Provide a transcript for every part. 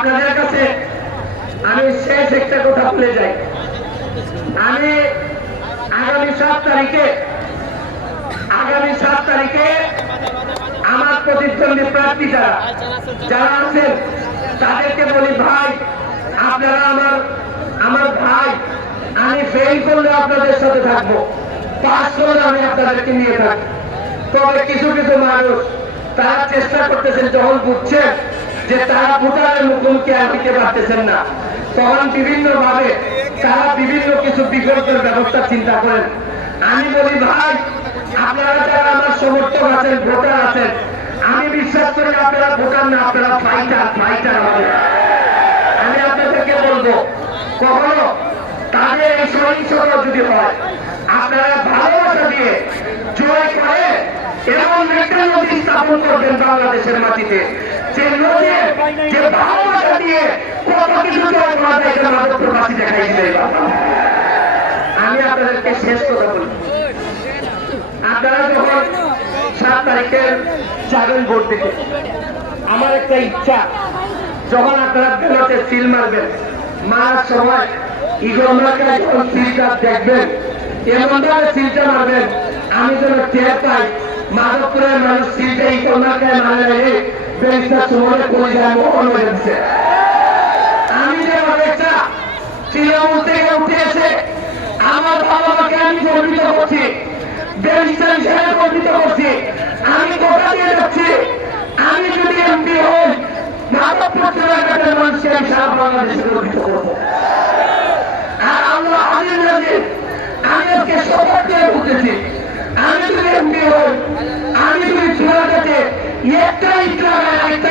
আপনাদের কাছে আমি শেষ একটা কথা বলে যাই। আমি আগামী সাত তারিখে, আগামী সাত তারিখে আমার প্রতিদ্বন্দ্বী প্রার্থী যারা যারা আছেন, তাদেরকে বলি, ভাই, আপনারা আমার আমার ভাই, আমি ফেল করলে আপনাদের সাথে থাকব। পাস করলে আমি আপনাদেরকে নিয়ে থাকি তবে কিছু কিছু মানুষ তারা চেষ্টা করতেছেন, যখন বুঝছেন যে তারা ভোটারের মুখোমুখি আর দিতে পারতেছেন না। তখন বিভিন্ন ভাবে তারা বিভিন্ন কিছু বিকল্পের ব্যবস্থা চিন্তা করেন। আমি বলি, ভাই, আপনারা যারা আমার সমর্থক আছেন, ভোটার আছেন, আমি বিশ্বাস করি আপনারা ভোটার না, আপনারা ফাইটার ফাইটার আমাদের। আমি আপনাদেরকে বলব, কখনো তাদের এই সহিংসতা যদি হয়, আপনারা ভালোবাসা দিয়ে জয় করে এমন একটা নদী স্থাপন করবেন বাংলাদেশের মাটিতে। আমি আমার একটা ইচ্ছা, যখন আপনারা বেরোতে সিল মারবেন, মারার সময় ইগল যখন সিলটা দেখবেন এমন ভাবে সিলটা মারবেন, আমি যেন টের পাই, মাধবপুরের মানুষ সিলটা ইগল মার্কায় বেরিস্টার সুমনে করে যায় যাচ্ছে আমি যে একটা তৃণমূল থেকে উঠে এসে আমার বাবা মাকে আমি গর্বিত করছি বেরিস্টার হিসেবে গর্বিত করছি, আমি কথা দিয়ে যাচ্ছি? আমি যদি এমপি হই, মাধবপুর চুরাঘাটের মানুষকে আমি সারা বাংলাদেশে গর্বিত করব। আর আল্লাহ আলিম নাজির আমি আজকে শপথ দিয়ে বলতেছি, আমি যদি এমপি হই, আমি যদি চুরাঘাটে একটা ইট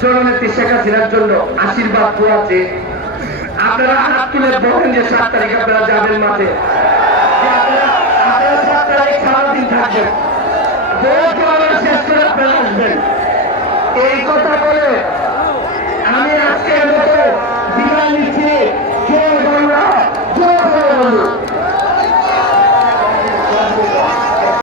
জননেত্রী শেখ হাসিনার জন্য আশীর্বাদ করাতে আপনারা হাত তুলে বলেন যে সাত তারিখ আপনারা যাবেন মাঠে। এই কথা বলে আমি আজকের মতো বিদায় নিচ্ছি। কে বাংলা।